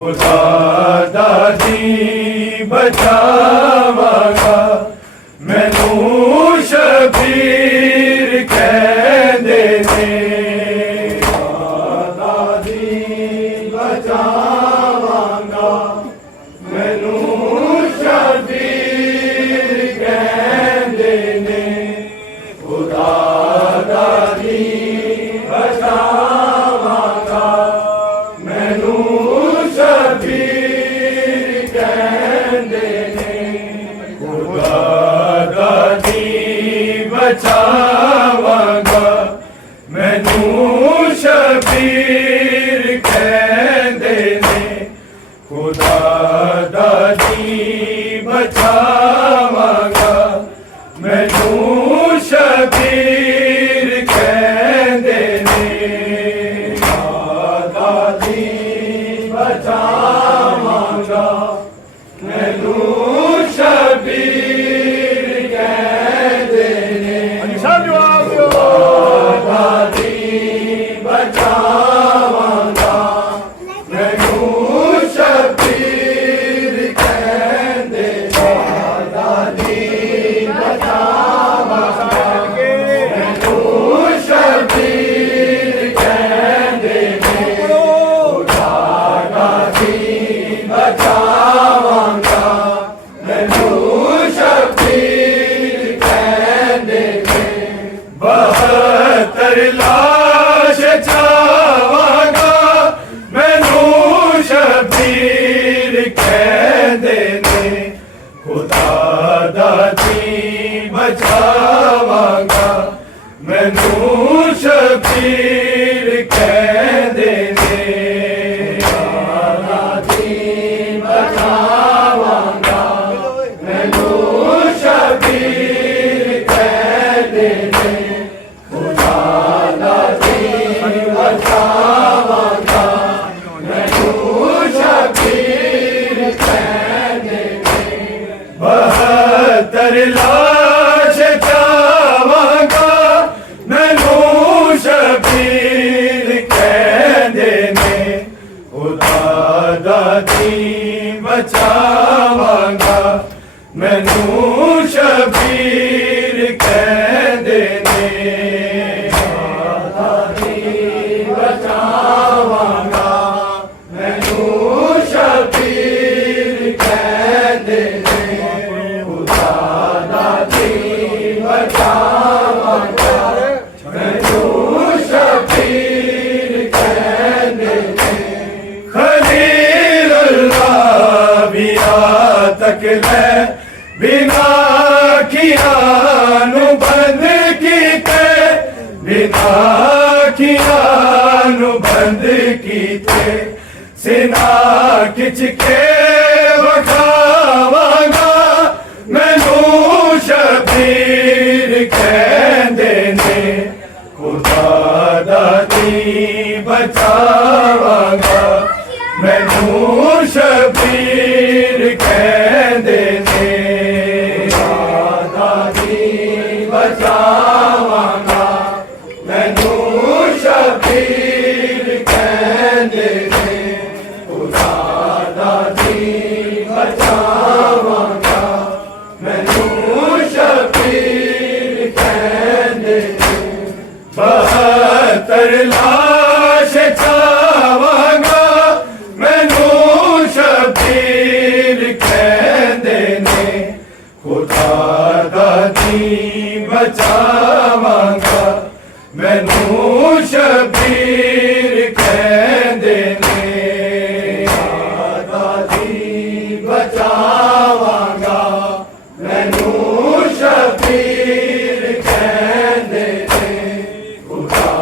खुदा दादी बचावागा मैनू शबीर कहंदे ने। दादी बचावागा मैनू शबीर कहंदे ने। खुदा दादी बचावागा मैनू शबीर कहंदे ने। खुदा दादी बचावागा मैनू शबीर कहंदे ने। खुदा दादी बचावागा मैनू शबीर कहंदे ने। दादी बचावागा मैनू शबीर कहंदे ने। दादी बचावागा मैनू शबीर कहंदे ने। दादी बचावागा मैनू शबीर कहंदे ने। खुदा दादी बचावागा मैनू शबीर कहंदे ने। 72 लाश चावागा मैनू शबीर कहंदे ने। खुदा दादी बचावागा मैनू शबीर कहंदे ने। दादी बचावागा मैनू शबीर कहंदे ने। खुदा दादी बचावागा मैनू शबीर कहंदे ने। 72 लाश चावागा मैनू शबीर कहंदे ने। खुदा दादी बचावागा मैनू शबीर कहंदे ने। दादी बचावागा मैनू शबीर कहंदे ने। खुदा दादी बचावागा मैनू शबीर कहंदे ने। खलीलुल्लाह भी आ तक ले बिना खियानु बंद कीते। बिना खियानु बंद कीते। सिना खिच के वखावागा मैनू शबीर कहंदे ने। खुदा दादी बचावागा मैनू शबीर कहंदे ने। दादी बचावागा मैनू शबीर कहंदे ने। खुदा दादी बचावागा मैनू शबीर कहंदे ने। 72 लाश चावागा मैनू शबीर कहंदे ने। खुदा दादी बचावागा मैनू शबीर कहंदे ने। दादी बचावागा मैनू शबीर कहंदे ने। खुदा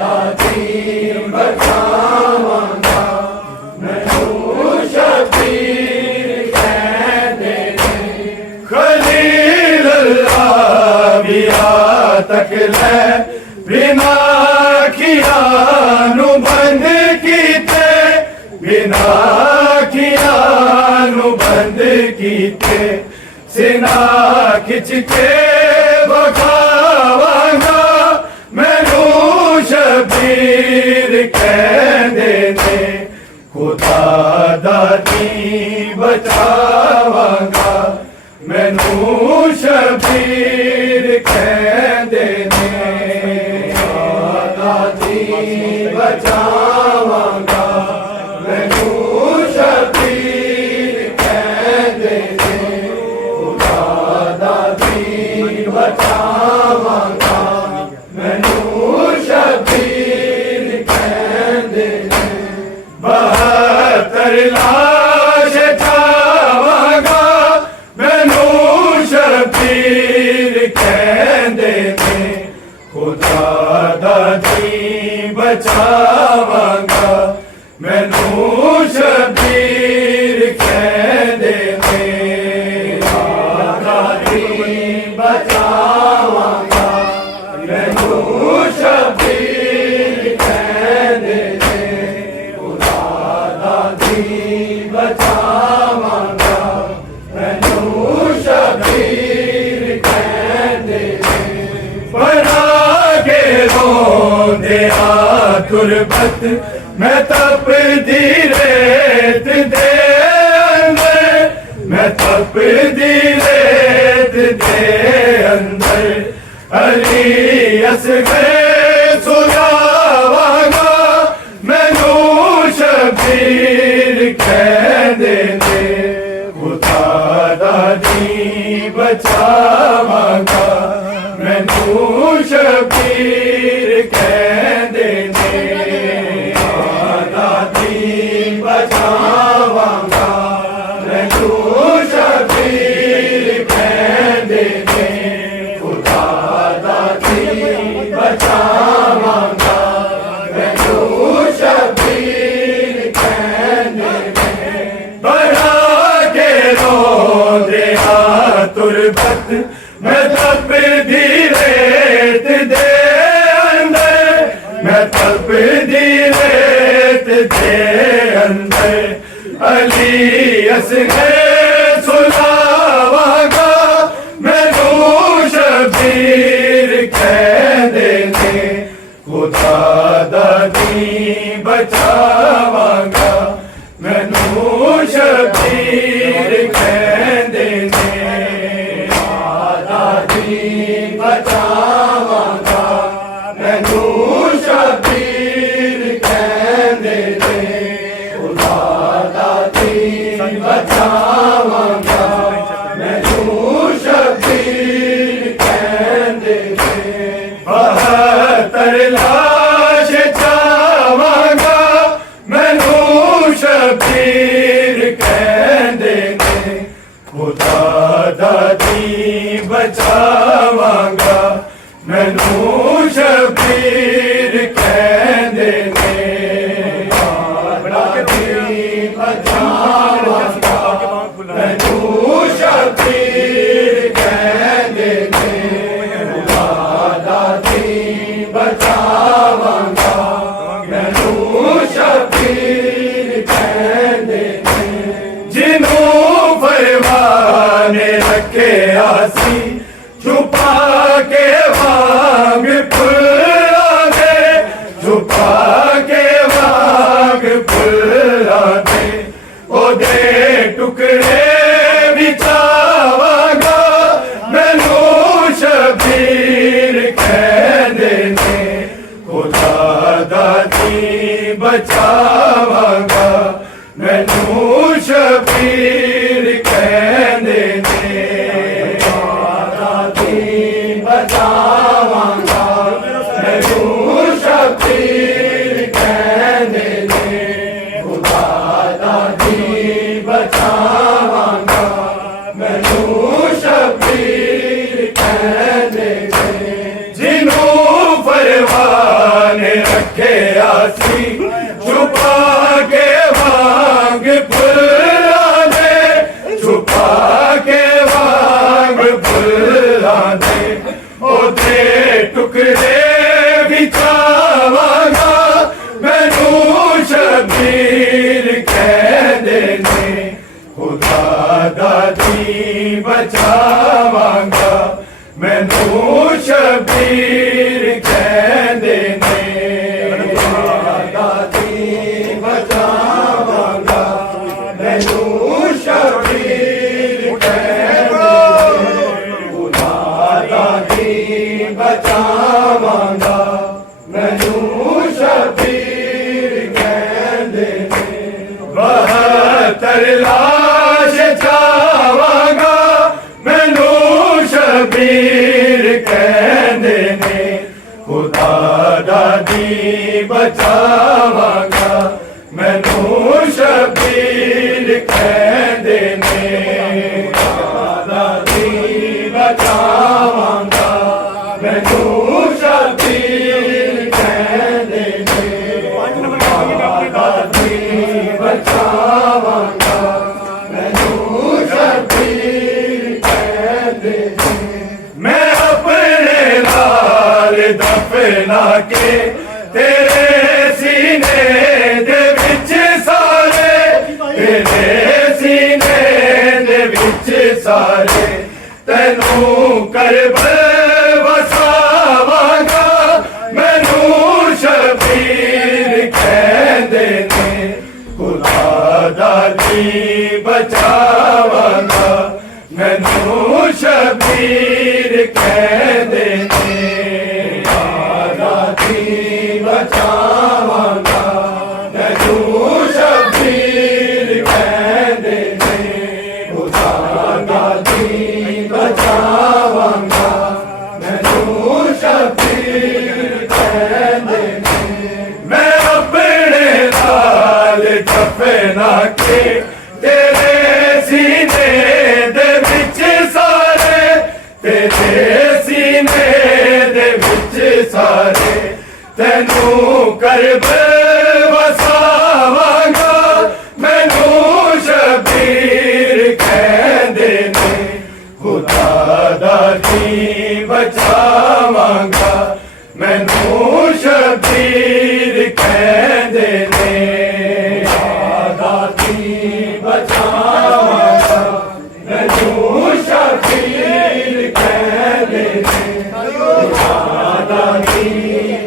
दादी बचावागा मैनू शबीर कहंदे ने। खलीलुल्लाह भी आ तक ले बिना खियानु बंद कीते। बिना खियानु बंद कीते। सिना खिच के वखावागा मैनू शबीर कहंदे ने। खुदा ਦਾਦੀ ਬਚਾਵਾਂਗਾ ਮੈਨੂੰ ਸ਼ਬੀਰ ਕਹਿੰਦੇ ਨੇ ਦਾਦੀ ਬਚਾਵਾਂਗਾ ਮੈਨੂੰ ਸ਼ਬੀਰ ਕਹਿੰਦੇ ਨੇ ਖੁਦਾ ਦਾਦੀ ਬਚਾਵਾਂਗਾ ਮੈਨੂੰ ਸ਼ਬੀਰ ਕਹਿੰਦੇ ਨੇ 72 ਲਾਸ਼ ਚਾਵਾਂਗਾ ਮੈਨੂੰ ਸ਼ਬੀਰ ਕਹਿੰਦੇ ਨੇ ਖੁਦਾ ਦਾ ਜੀ ਬਚਾਵਾਂਗਾ ਮੈਨੂੰ ਸ਼ਬੀਰ ਕਹਿੰਦੇ ਨੇ ਖੁਦਾ ਜੀ ਬਚਾਵਾਂਗਾ ਮੈਨੂੰ ਸ਼ਬੀਰ ਕਹਿੰਦੇ ਨੇ ਖੁਦਾ ਦਾ ਜੀ ਬਚਾਵਾਂਗਾ ਮੈਨੂੰ ਸ਼ਬੀਰ ਕਹਿੰਦੇ ਨੇ ਬਣਾ ਕੇ ਰੋਂਦੇ ਆ ਤੁਰਬਤ ਮੈਂ ਤਪਦੀ ਰੇਤ ਦੇ ਅੰਦਰ ਮੈਂ ਤਪਦੀ ਰੇਤ ਦੇ ਅੰਦਰ ਅਲੀ ਅਸਗਰ ਸੁਲਾਵਾਂਗਾ ਮੈਨੂੰ ਸ਼ਬੀਰ ਕਹਿੰਦੇ ਨੇ ਖੁਦਾ ਦਾ ਜੀ ਬਚਾਵਾਂਗਾ ਮੈਨੂੰ ਸ਼ਬੀਰ ਕਹਿੰਦੇ ਨੇ ਦਾਦੀ ਬਚਾਵਾਂਗਾ ਮੈਨੂੰ ਸ਼ਬੀਰ ਕਹਿੰਦੇ ਨੇ ਖੁਦਾ ਦਾਦੀ ਬਚਾਵਾਂਗਾ ਮੈਨੂੰ ਸ਼ਬੀਰ ਕਹਿੰਦੇ ਨੇ ਬਣਾ ਕੇ ਰੋਂਦੇ ਆ ਤੁਰਬਤ ਮੈਂ ਤਪਦੀ ਰੇਤ ਦੇ ਅੰਦਰ ਮੈਂ ਤਪਦੀ ਰੇਤ ਦੇ ਅੰਦਰ ਅਲੀ ਅਸਗਰ ਸੁਲਾਵਾਂਗਾ ਮੈਨੂੰ ਸ਼ਬੀਰ ਕਹਿੰਦੇ ਨੇ ਖੁਦਾ ਦਾ ਜੀ ਬਚਾਵਾਂਗਾ ਮੈਨੂੰ ਸ਼ਬੀਰ ਕਹਿੰਦੇ ਨੇ ਬਚਾਵਾਂਗਾ ਮੈਨੂੰ ਸ਼ਬੀਰ ਕਹਿੰਦੇ ਨੇ ਖੁਦਾ ਦਾਦੀ ਬਚਾਵਾਂਗਾ ਮੈਨੂੰ ਸ਼ਬੀਰ ਕਹਿੰਦੇ ਨੇ 72 ਲਾਸ਼ ਚਾਵਾਂਗਾ ਮੈਨੂੰ ਸ਼ਬੀਰ ਕਹਿੰਦੇ ਨੇ ਖੁਦਾ ਦਾਦੀ ਬਚਾਵਾਂਗਾ ਮੈਨੂੰ ਸ਼ਬੀਰ ਕਹਿੰਦੇ ਨੇ ਦਾਦੀ ਬਚਾਵਾਂਗਾ ਮੈਨੂੰ ਸ਼ਬੀਰ ਕਹਿੰਦੇ ਨੇ ਖੁਦਾ ਦਾਦੀ ਬਚਾਵਾਂਗਾ ਮੈਨੂੰ ਸ਼ਬੀਰ ਕਹਿੰਦੇ ਨੇ ਜਿਹਨੂੰ ਪਰਵਾਹ ਨੇ ਰੱਖਿਆ ਸੀ छुपा के वांग फुला दे छुपा के वांग फुला दे ओदे टुकड़े बिछावांगा मैनू शबीर कहंदे ने खुदा दा जी बचावांगा मैनू शबीर कहंदे ने बचावांगा मैनू शबीर कहंदे ने खुदा दा जी बचावांगा मैनू शबीर कहंदे ने जिन्हों परवाह ने रखिया सी छुपा के वांग फुला दे छुपा के वांग फुला दे ओदे टुकड़े बिछावांगा मैनू शबीर कहंदे ने खुदा दा जी बचावांगा मैनू शबीर कहंदे ने खुदा दा जी बचावांगा मैनू शबीर कहंदे खुदा दा दी बचावांगा मैनू शबीर कहंदे 72 लाश चावांगा मैनू शबीर कहंदे ने खुदा दा दी बचावांगा मैनू शबीर कहंदे ने खुदा दा दी बचावांगा मैनू शबीर कहंदे ने खुदा दा दी बचावांगा मैनू शबीर कहंदे ने मैं अपने लाल दफना के तेरे सीने दे विच सारे तेरे सीने दे विच सारे तैनू करबल वसावांगा मैनू शबीर कहंदे ने खुदा दा दी बचावांगा मैनू शबीर कहंदे ने खुदा दी बचावांगा मैनू शबीर कहंदे ने खुदा दा दी बचावांगा मैनू शबीर कहंदे ने मैं अपने लाल दफना के तेरे सीने दे विच सारे तेरे सीने दे विच सारे तैनू करबल वसावांगा मैनू शबीर कहंदे ने खुदा दा दी बचावांगा मैनू शबीर कहंदे ने खुदा दी बचावांगा मैनू शबीर कहंदे ने खुदा दा दी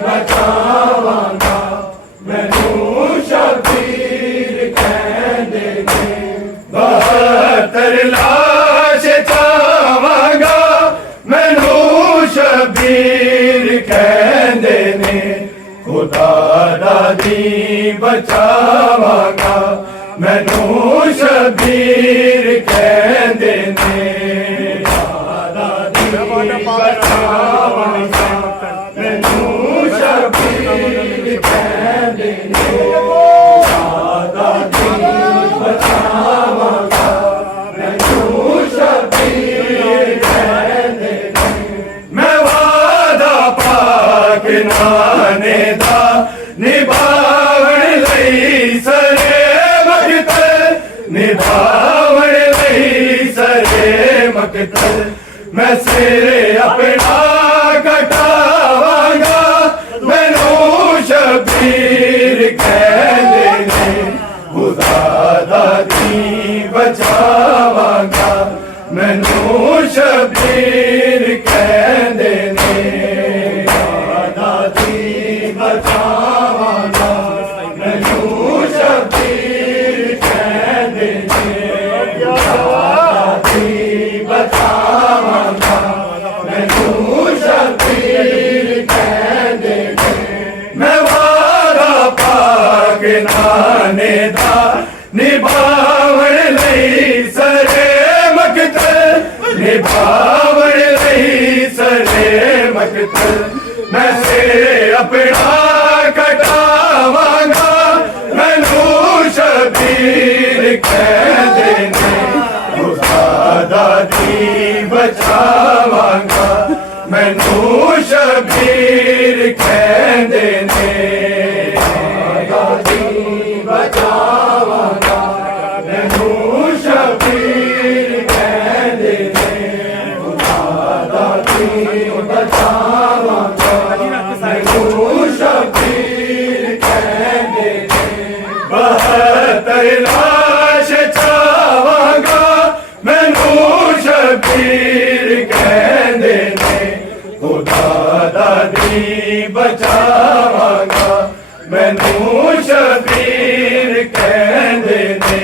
बचावांगा मैनू शबीर कहंदे ने 72 लाश चावांगा मैनू शबीर कहंदे ने खुदा दा दी बचावांगा मैनू शबीर कहंदे ने खुदा दा दी बचावांगा मैनू शबीर कहंदे ने खुदा दा दी बचावांगा मैनू शबीर कहंदे ने मैं वादा पाक नाने दा निभावण लई सरे मकतल निभावण लई सरे मकतल मैं सिर अपना कटावांगा मैनू शबीर कहंदे ने खुदा दा दी बचावांगा मैनू शबीर कहंदे ने खुदा दी बचावांगा मैनू शबीर कहंदे ने खुदा दी बचावांगा मैनू शबीर कहंदे ने मैं वादा पाक नाने दा निभावण लई सरे मकतल निभावण लई सरे मकतल मैं सिर अपना कटावांगा मैनू शबीर कहंदे ने खुदा दा दी बचावांगा मैनू शबीर कहंदे ने खुदा दी बचावांगा मैनू शबीर कहंदे ने खुदा दा दी बचावांगा मैनू शबीर कहंदे ने 72 लाश चावांगा मैनू शबीर कहंदे ने खुदा दा दी बचावांगा मैनू शबीर कहंदे ने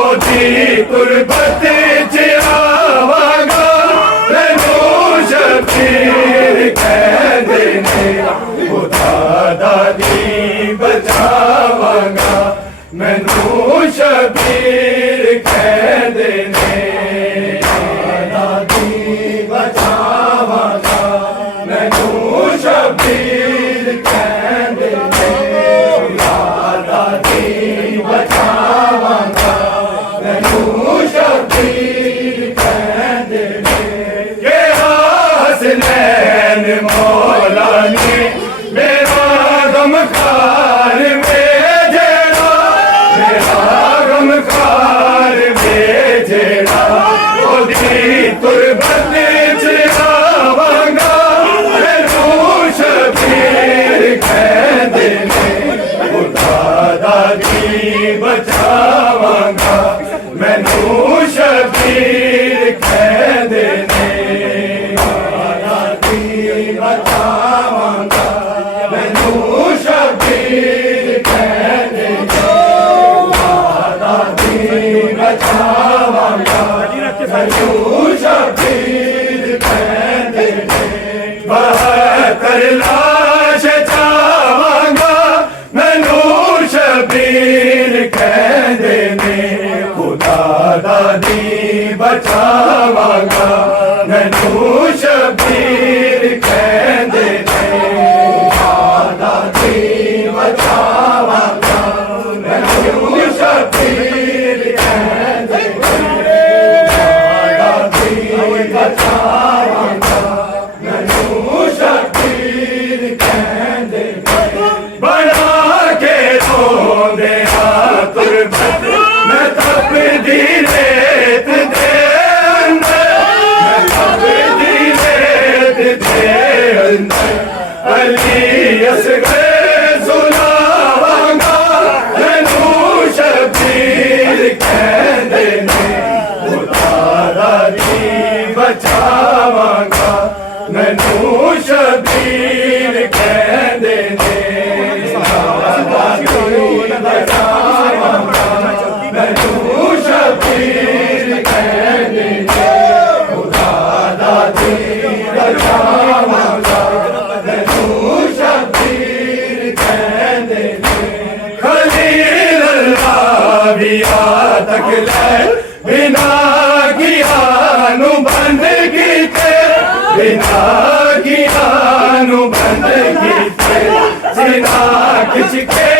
ओदी तुरबत च आवांगा मैनू शबीर कहंदे ने खुदा दा दी बचावांगा मैनू शबीर कहंदे ने खुदा दी बचावांगा मैनू शबीर कहंदे ने खुदा दी बचावांगा मैनू शबीर कहंदे ने ये हसनैन मौला ने मेरा गम खार भेजेड़ा मेरा गम खार भेजेड़ा ओदी तुरबत च आवांगा मैनू शबीर कहंदे ने खुदा दा दी बचावांगा मैनू शबीर कहंदे ने खुदा दी बचावांगा मैनू शबीर कहंदे ने खुदा दी बचावांगा मैनू शबीर कहंदे ने 72 लाश चावांगा मैनू शबीर कहंदे ने खुदा दा दी बचावांगा मैनू शबीर कहंदे ने खुदा दी बचावांगा मैनू शबीर कहंदे ने खुदा दी बचावांगा मैनू शबीर कहंदे ने बना के रोंदे तुरबत मैं तपदी रेत दे अंदर मैं तपदी रेत दे अंदर अली असगर सुनावांगा मैनू शबीर कहंदे ने खुदा दा दी बचावांगा मैनू शबीर कहंदे ने खुदा दा दी बचावांगा मैनू शबीर कहंदे ने खुदा दा दी बचावांगा मैनू शबीर कहंदे ने खलील अल्लाह भी तक ले बिना ज्ञान बंद कीते बिना ज्ञान बंद कीते जिना किछ के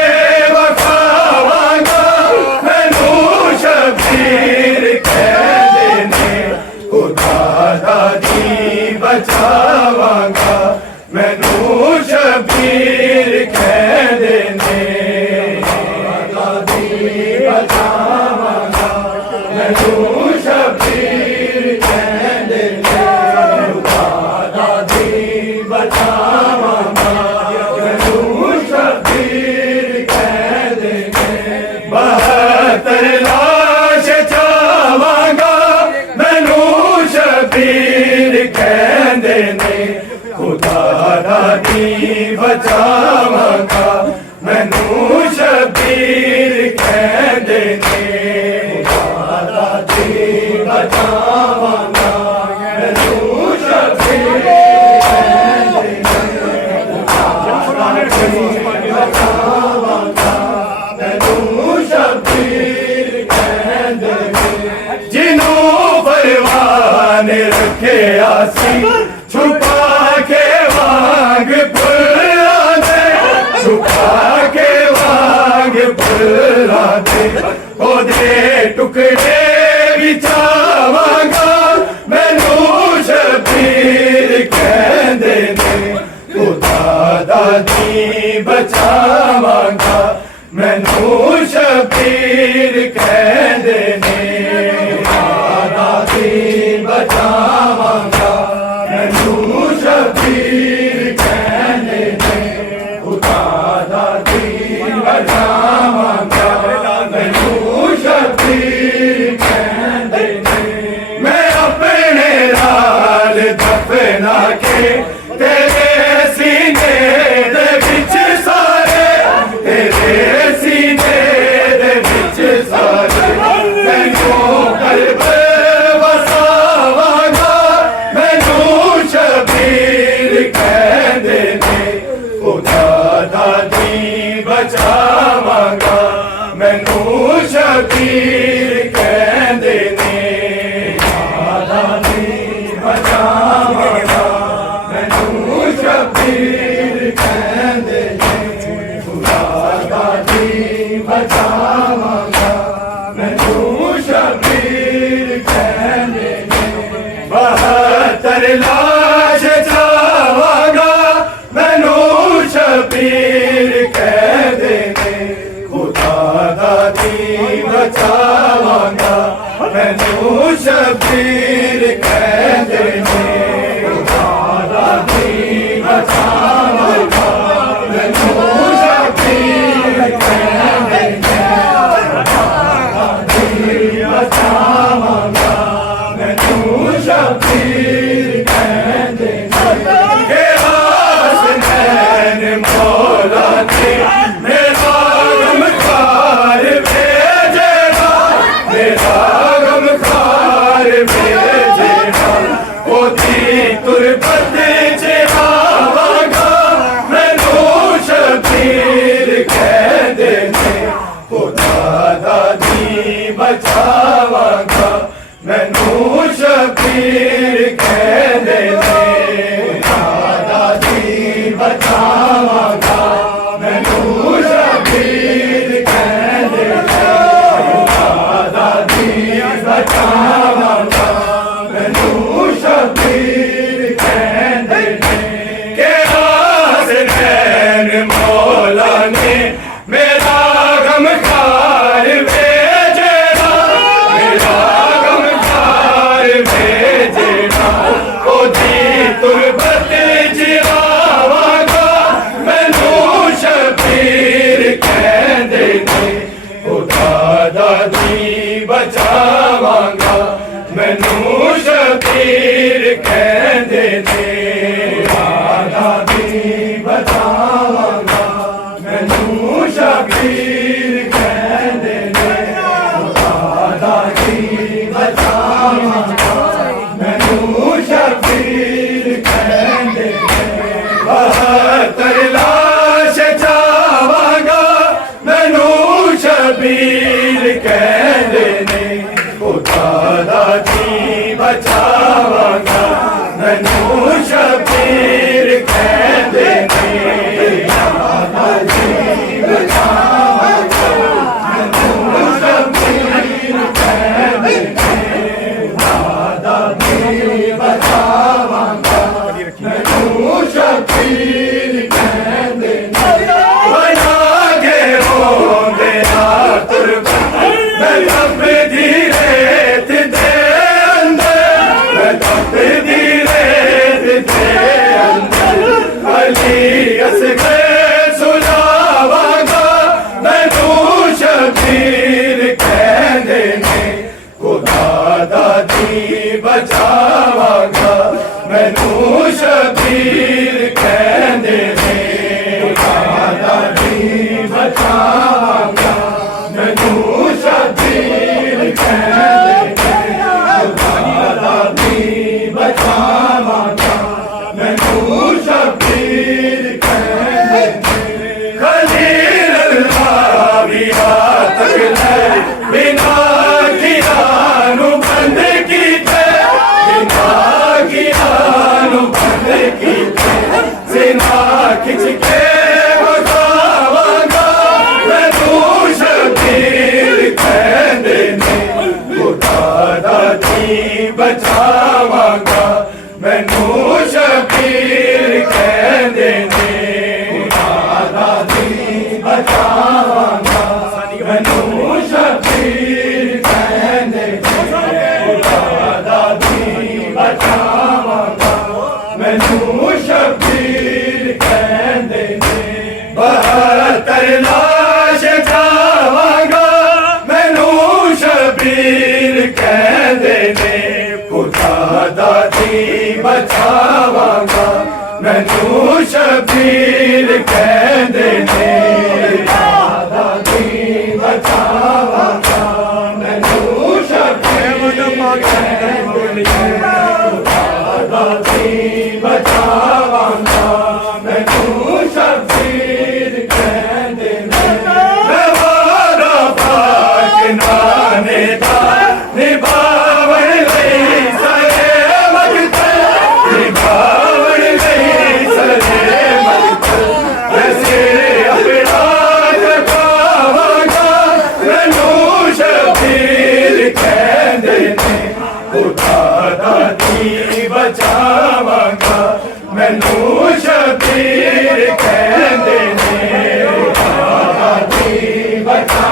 वखावांगा मैनू शबीर कहंदे ने खुदा दा दी बचावांगा मैनू शबीर कहंदे ने खुदा दी बचावांगा मैनू शबीर कहंदे ने खुदा दा दी बचावांगा मैनू शबीर कहंदे ने 72 लाश चावांगा मैनू शबीर कहंदे ने खुदा दा दी बचावांगा मैनू शबीर कहंदे ने खुदा दा दी बचावांगा मैनू शबीर कहंदे ने खुदा दा दी बचावांगा मैनू शबीर कहंदे ने जिन्हों परवान रखे आसी छुपा के वांग फुल्ला दे छुपा के वांग फुल्ला दे ओदे टुकड़े विछावांगा मैनू शबीर कहंदे ने खुदा दा दी बचावांगा मैनू शबीर कहंदे ने खुदा दा दी बचावांगा मैनू शबीर कहंदे ने खुदा दा दी बचावांगा मैनू शबीर कहंदे ने मैं अपने नाल दफना के तेरे सीने दे विच सारे तेरे सीने दे विच सारे हर लाश चावांगा मैनू शबीर कहंदे ने खुदा दा दी बचावांगा मैनू शबीर कहंदे ने खुदा दा दी बचावांगा मैनू शबीर कहंदे ने खुदा दा दी बचावांगा मैनू शबीर कहंदे ने के हसनैन मौला ने मेरा गमखार भेजेगा मेरा गमखार भेजेगा ओदी तुरबत च आवांगा मैनू शबीर कहंदे ने खुदा दा दी बचावांगा मैनू शबीर कहंदे ने खुदा दा दी बचावांगा मैनू शबीर कहंदे ने खुदा दा दी बचावांगा मैनू शबीर कहंदे ने के हसनैन मौला ने मेरा गमखार भेजेगा मेरा गमखार भेजेगा ओदी तुरबत च आवांगा मैनू शबीर कहंदे ने खुदा दा दी बचावांगा मैनू शबीर कहंदे ने खुदा दा दी बचावांगा मैनू शबीर कहंदे ने खुदा दा दी बचावांगा मैनू शबीर कहंदे ने 72 लाश चावांगा मैनू शबीर कहंदे ने खुदा दा दी बचावांगा मैनू शबीर कहंदे ने खुदा दा दी बचावांगा मैनू शबीर कहंदे ने खुदा दा दी बचावांगा मैनू शबीर कहंदे ने बना के रोंदे ना तुरबत मैं तपदी रेत दे अंदर मैं तपदी रेत दे अंदर अली असगर सुनावांगा मैनू शबीर कहंदे ने खुदा दा दी बचावांगा मैनू शबीर कहंदे ने खुदा दा दी बचावांगा मैनू शबीर कहंदे ने खुदा दा दी बचावांगा मैनू शबीर कहंदे ने खलील अल्लाह बिना तकदीर बिना कियानू बंद कीते बिना कियानू बंद कीते जिना खिच के बचावांगा मैनू शबीर कहंदे ने खुदा दा दी बचावांगा मैनू शबीर कहंदे ने खुदा दा दी बचावांगा मैनू शबीर कहंदे ने खुदा दा दी बचावांगा मैनू शबीर कहंदे ने 72 लाश चावांगा मैनू शबीर कहंदे ने खुदा दा दी बचावांगा मैनू शबीर कहंदे ने खुदा दा दी बचावांगा मैनू शबीर कहंदे ने खुदा दा दी बचावांगा मैनू शबीर कहंदे ने मैं वादा पाक नाने दा निभावन लई सरे वक्त निभावन लई सरे वक्त वैसे अपना जगावांगा मैनू शबीर कहंदे ने खुदा दा दी बचा बचा